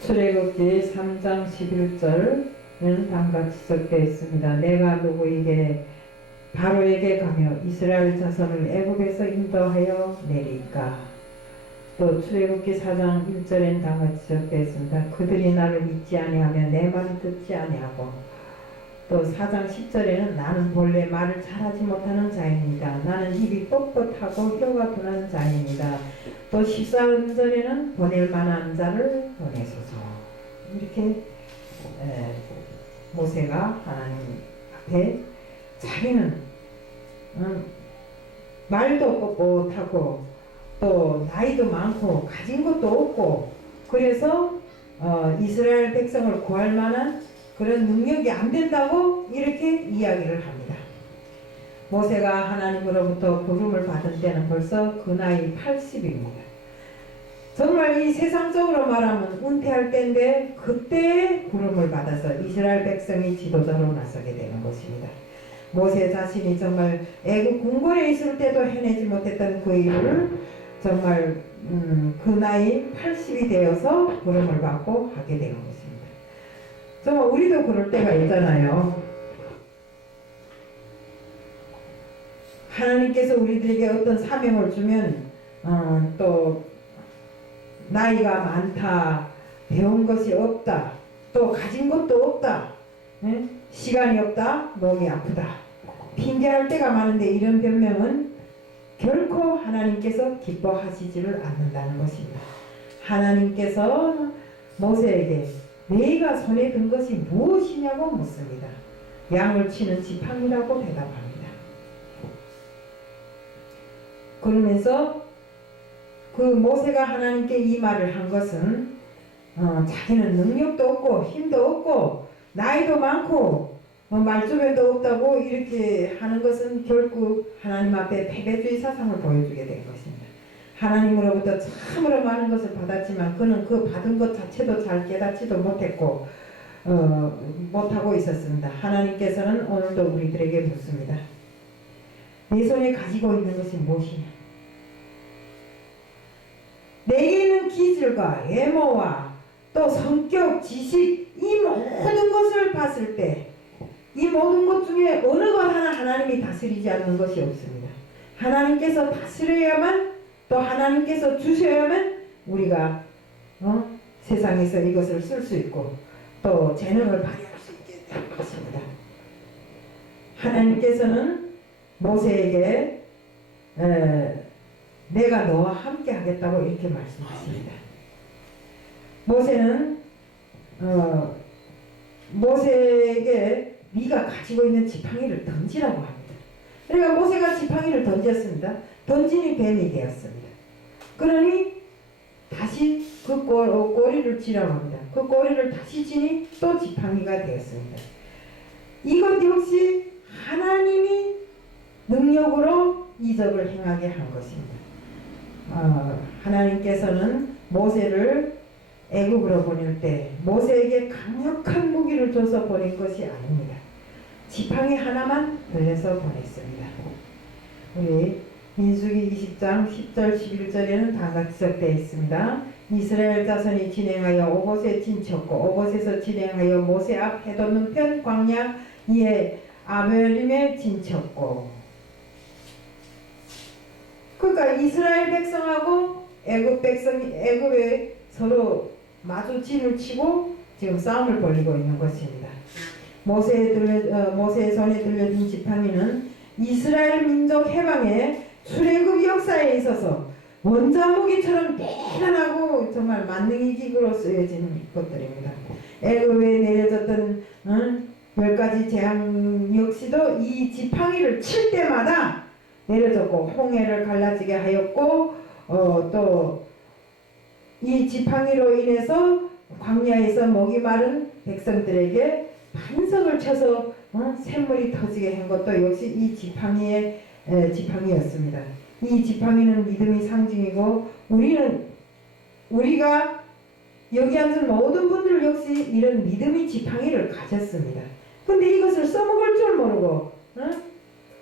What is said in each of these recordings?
출애굽기 3장 11절은 다음과 지적되어 있습니다. 내가 누구에게 바로에게 가며 이스라엘 자손을 애굽에서 인도하여 내리까. 또 출애굽기 4장 1절에는 다음과 지적되어 있습니다. 그들이 나를 믿지 아니하며 내 말을 듣지 아니하고. 또 4장 10절에는 나는 본래 말을 잘하지 못하는 자입니다. 나는 입이 뻣뻣하고 혀가 둔한 자입니다. 또 14절에는 보낼 만한 자를 보내소서. 이렇게 모세가 하나님 앞에 자기는 말도 못하고 또 나이도 많고 가진 것도 없고 그래서 이스라엘 백성을 구할 만한 그런 능력이 안 된다고 이렇게 이야기를 합니다. 모세가 하나님으로부터 부름을 받은 때는 벌써 그 나이 80입니다. 정말 이 세상적으로 말하면 은퇴할 때인데 그때 부름을 받아서 이스라엘 백성이 지도자로 나서게 되는 것입니다. 모세 자신이 정말 애굽 궁궐에 있을 때도 해내지 못했던 그 일을 정말 그 나이 80이 되어서 부름을 받고 하게 되는 것입니다. 정말 우리도 그럴 때가 있잖아요. 하나님께서 우리들에게 어떤 사명을 주면 또 나이가 많다, 배운 것이 없다, 또 가진 것도 없다, 시간이 없다, 몸이 아프다 핑계할 때가 많은데 이런 변명은 결코 하나님께서 기뻐하시지를 않는다는 것입니다. 하나님께서 모세에게 네가 손에 든 것이 무엇이냐고 묻습니다. 양을 치는 지팡이라고 대답합니다. 그러면서 그 모세가 하나님께 이 말을 한 것은 자기는 능력도 없고 힘도 없고 나이도 많고 말주변도 없다고 이렇게 하는 것은 결국 하나님 앞에 패배주의 사상을 보여주게 된 것입니다. 하나님으로부터 참으로 많은 것을 받았지만 그는 그 받은 것 자체도 잘 깨닫지도 못했고 못하고 있었습니다. 하나님께서는 오늘도 우리들에게 묻습니다. 내 손에 가지고 있는 것이 무엇이냐? 내게 있는 기질과 외모와 또 성격, 지식 이 모든 것을 봤을 때 이 모든 것 중에 어느 것 하나 하나님이 다스리지 않는 것이 없습니다. 하나님께서 다스려야만 또 하나님께서 주셔야만 우리가 세상에서 이것을 쓸 수 있고 또 재능을 발휘할 수 있게 될 것입니다. 하나님께서는 모세에게 내가 너와 함께 하겠다고 이렇게 말씀하십니다. 모세는 모세에게 네가 가지고 있는 지팡이를 던지라고 합니다. 그러니까 모세가 지팡이를 던졌습니다. 던지니 뱀이 되었습니다. 그러니 다시 그 꼬리를 치라고 합니다. 그 꼬리를 다시 치니 또 지팡이가 되었습니다. 이것 역시 하나님이 능력으로 이적을 행하게 한 것입니다. 하나님께서는 모세를 애굽으로 보낼 때 모세에게 강력한 무기를 줘서 보낸 것이 아닙니다. 지팡이 하나만 들려서 보냈습니다. 우리 민수기 20장 10절 11절에는 다음과 지적되어 있습니다. 이스라엘 자손이 진행하여 오봇에 진쳤고 오봇에서 진행하여 모세 앞 해돋는 편 광야 이에 아벨림에 진쳤고. 그러니까 이스라엘 백성하고 애굽 백성이 애굽에 서로 마주 진을 치고 지금 싸움을 벌이고 있는 것입니다. 모세의 손에 들려진 지팡이는 이스라엘 민족 해방의 출애굽 역사에 있어서 원자무기처럼 대단하고 정말 만능의 기구로 쓰여지는 것들입니다. 애굽에 내려졌던 10가지 재앙 역시도 이 지팡이를 칠 때마다 내려졌고 홍해를 갈라지게 하였고 또 이 지팡이로 인해서 광야에서 목이 마른 백성들에게 반석을 쳐서 샘물이 터지게 한 것도 역시 이 지팡이였습니다. 이 지팡이는 믿음의 상징이고 우리가 여기 앉은 모든 분들 역시 이런 믿음의 지팡이를 가졌습니다. 근데 이것을 써먹을 줄 모르고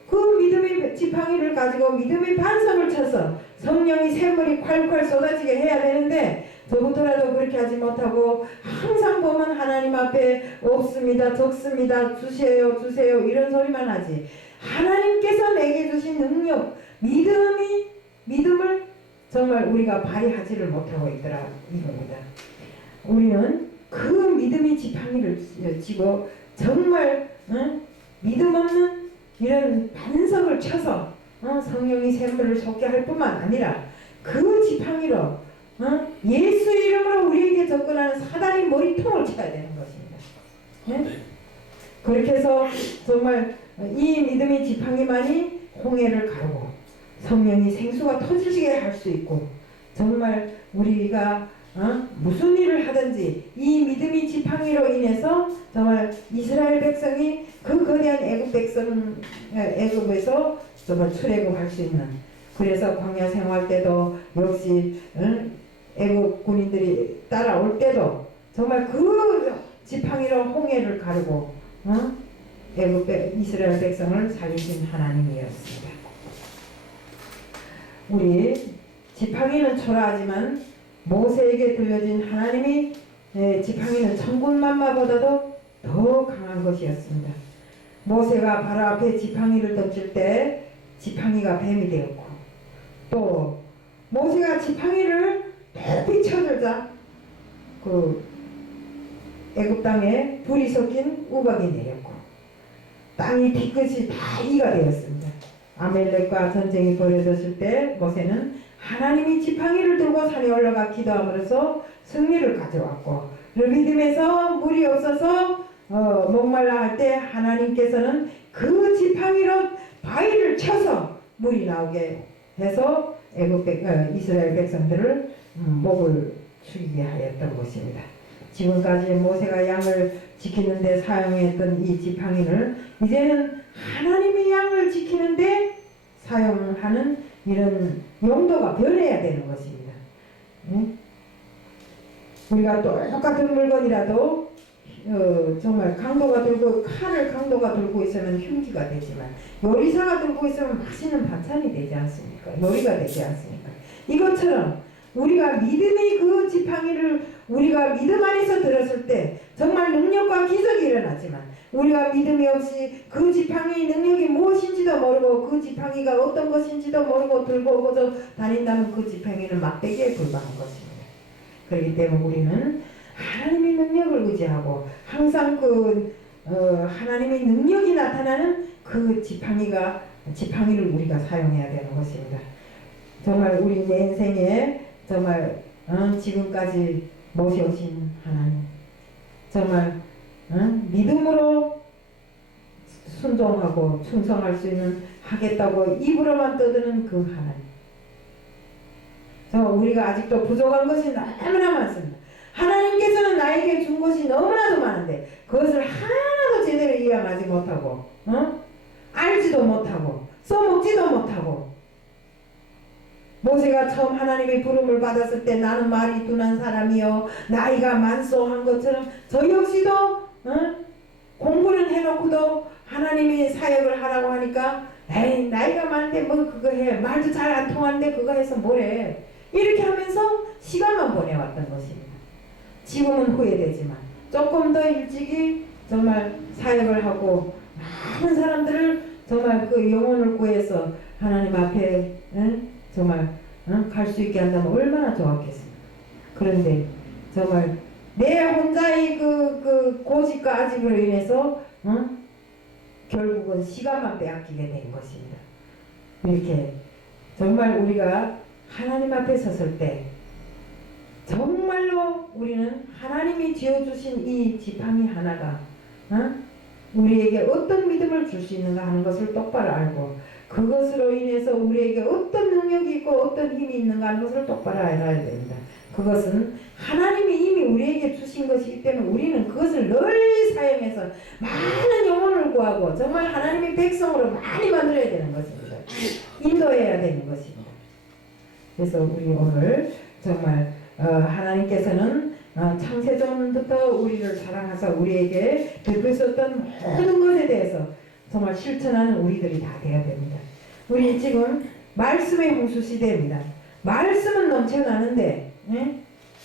그 믿음의 지팡이를 가지고 믿음의 반석을 쳐서 성령이 샘물이 콸콸 쏟아지게 해야 되는데 저부터라도 그렇게 하지 못하고 항상 보면 하나님 앞에 없습니다, 적습니다, 주세요, 주세요 이런 소리만 하지 하나님께서 내게 주신 능력, 믿음을 정말 우리가 발휘하지를 못하고 있더라 이겁니다. 우리는 그 믿음의 지팡이를 쥐고 정말 믿음 없는 이런 반석을 쳐서 성령이 샘물을 솟게 할 뿐만 아니라 그 지팡이로 예수 이름으로 우리에게 접근하는 사단의 머리통을 쳐야 되는 것입니다. 그렇게 해서 정말 이 믿음의 지팡이만이 홍해를 가르고 성령이 생수가 터지게 할 수 있고 정말 우리가 무슨 일을 하든지 이 믿음의 지팡이로 인해서 정말 이스라엘 백성이 그 거대한 애굽에서 정말 출애굽할 수 있는 그래서 광야 생활 때도 역시 애굽 군인들이 따라올 때도 정말 그 지팡이로 홍해를 가르고 이스라엘 백성을 살리신 하나님이었습니다. 우리 지팡이는 초라하지만 모세에게 들려진 하나님의 지팡이는 천군만마보다도 더 강한 것이었습니다. 모세가 바로 앞에 지팡이를 던질 때 지팡이가 뱀이 되었고 또 모세가 지팡이를 높이 쳐들자 그 애굽 땅에 불이 섞인 우박이 내렸고 땅이 뒤끝이 다 이가 되었습니다. 아멜렉과 전쟁이 벌어졌을 때 모세는 하나님이 지팡이를 들고 산에 올라가 기도함으로써 승리를 가져왔고 르비딤에서 물이 없어서 목말라 할 때 하나님께서는 그 지팡이로 바위를 쳐서 물이 나오게 해서 이스라엘 백성들을 목을 축이게 하였던 것입니다. 지금까지 모세가 양을 지키는데 사용했던 이 지팡이를 이제는 하나님의 양을 지키는데 사용하는 이런 용도가 변해야 되는 것입니다. 우리가 똑같은 물건이라도 정말 강도가 들고 칼을 강도가 들고 있으면 흉기가 되지만 요리사가 들고 있으면 맛있는 반찬이 되지 않습니까? 요리가 되지 않습니까? 이것처럼 우리가 믿음의 그 지팡이를 우리가 믿음 안에서 들었을 때 정말 능력과 기적이 일어나지만 우리가 믿음이 없이 그 지팡이의 능력이 무엇인지도 모르고 그 지팡이가 어떤 것인지도 모르고 들고 오고서 다닌다면 그 지팡이는 막대기에 불과한 것입니다. 그렇기 때문에 우리는 하나님의 능력을 의지하고 항상 하나님의 능력이 나타나는 그 지팡이를 우리가 사용해야 되는 것입니다. 정말 우리 내 인생에 정말 지금까지 모셔오신 하나님 정말 믿음으로 순종하고 충성할 수 있는 하겠다고 입으로만 떠드는 그 하나님 우리가 아직도 부족한 것이 너무나 많습니다. 하나님께서는 나에게 준 것이 너무나도 많은데 그것을 하나도 제대로 이해하지 못하고 알지도 못하고 써먹지도 못하고 모세가 처음 하나님의 부름을 받았을 때 나는 말이 둔한 사람이요 나이가 많소 한 것처럼 저 역시도 공부는 해놓고도 하나님이 사역을 하라고 하니까 에이 나이가 많은데 뭐 그거 해 말도 잘 안 통하는데 그거 해서 뭐래 이렇게 하면서 시간만 보내왔던 것입니다. 지금은 후회되지만 조금 더 일찍이 정말 사역을 하고 많은 사람들을 정말 그 영혼을 구해서 하나님 앞에 정말 갈 수 있게 한다면 얼마나 좋았겠습니까? 그런데 정말 내 혼자의 그 고집과 아집으로 인해서 결국은 시간만 빼앗기게 된 것입니다. 이렇게 정말 우리가 하나님 앞에 섰을 때 정말로 우리는 하나님이 지어주신 이 지팡이 하나가 우리에게 어떤 믿음을 줄 수 있는가 하는 것을 똑바로 알고 그것으로 인해서 우리에게 어떤 능력이 있고 어떤 힘이 있는가 하는 것을 똑바로 알아야 됩니다. 그것은 하나님이 이미 우리에게 주신 것이기 때문에 우리는 그것을 널리 사용해서 많은 영혼을 구하고 정말 하나님의 백성으로 많이 만들어야 되는 것입니다. 인도해야 되는 것입니다. 그래서 우리 오늘 정말 하나님께서는 창세전부터 우리를 사랑하사 우리에게 베푸셨던 모든 것에 대해서 정말 실천하는 우리들이 다 되어야 됩니다. 우리 지금 말씀의 홍수 시대입니다. 말씀은 넘쳐나는데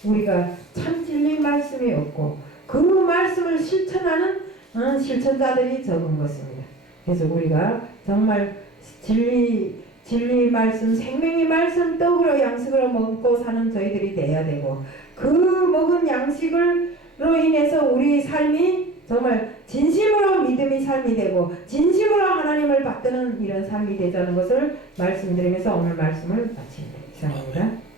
우리가 참 진리 말씀이 없고 그 말씀을 실천하는 실천자들이 적은 것입니다. 그래서 우리가 정말 진리 말씀, 생명의 말씀 떡으로 양식으로 먹고 사는 저희들이 돼야 되고 그 먹은 양식으로 인해서 우리 삶이 정말 진심으로 믿음의 삶이 되고 진심으로 하나님을 받드는 이런 삶이 되자는 것을 말씀드리면서 오늘 말씀을 마칩니다. 이상입니다.